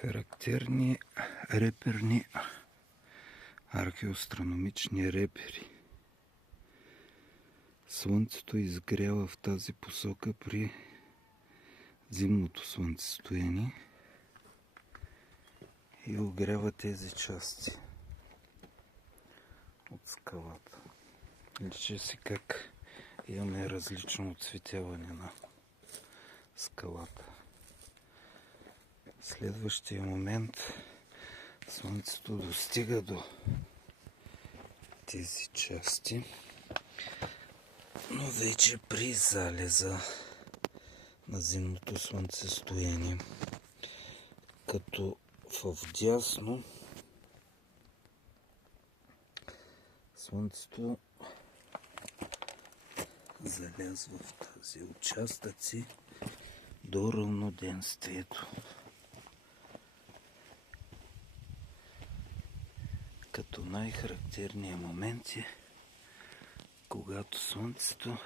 Характерни реперни археоастрономични репери. Слънцето изгрява в тази посока при зимното слънцестояние и огрява тези части от скалата. Личи си как имаме различно оцветяване на скалата. В следващия момент слънцето достига до тези части, но вече при залеза на зимното слънцестояние, като вдясно слънцето залязва в тази участъци до равноденствието. Като най-характерният момент е, когато слънцето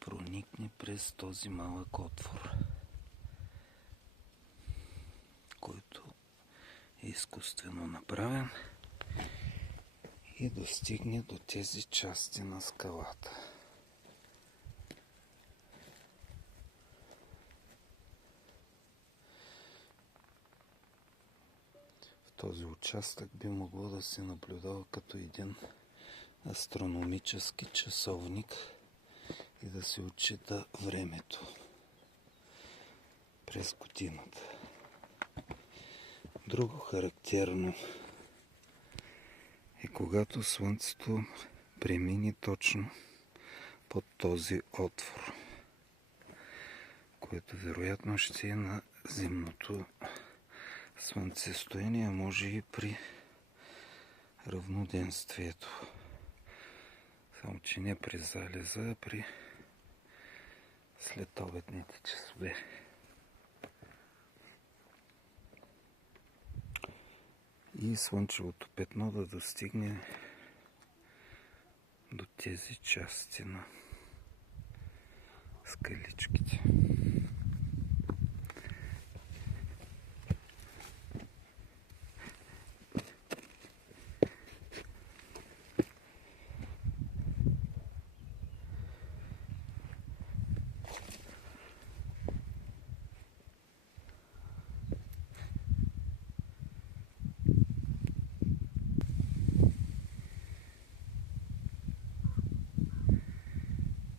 проникне през този малък отвор, който е изкуствено направен, и достигне до тези части на скалата. В този участък би могло да се наблюдава като един астрономически часовник и да се отчита времето през годината. Друго характерно е когато слънцето премине точно под този отвор, което вероятно ще е на зимното слънцестояние, а може и при равноденствието. Само че не при залеза, а при следобедните часове. И слънчевото петно да достигне до тези части на скаличките.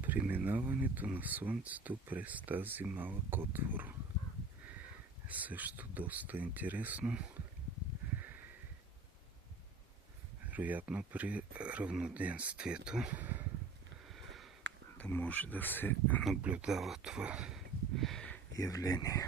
Преминаването на слънцето през тази малък отвор е също доста интересно. Вероятно при равноденствието да може да се наблюдава това явление.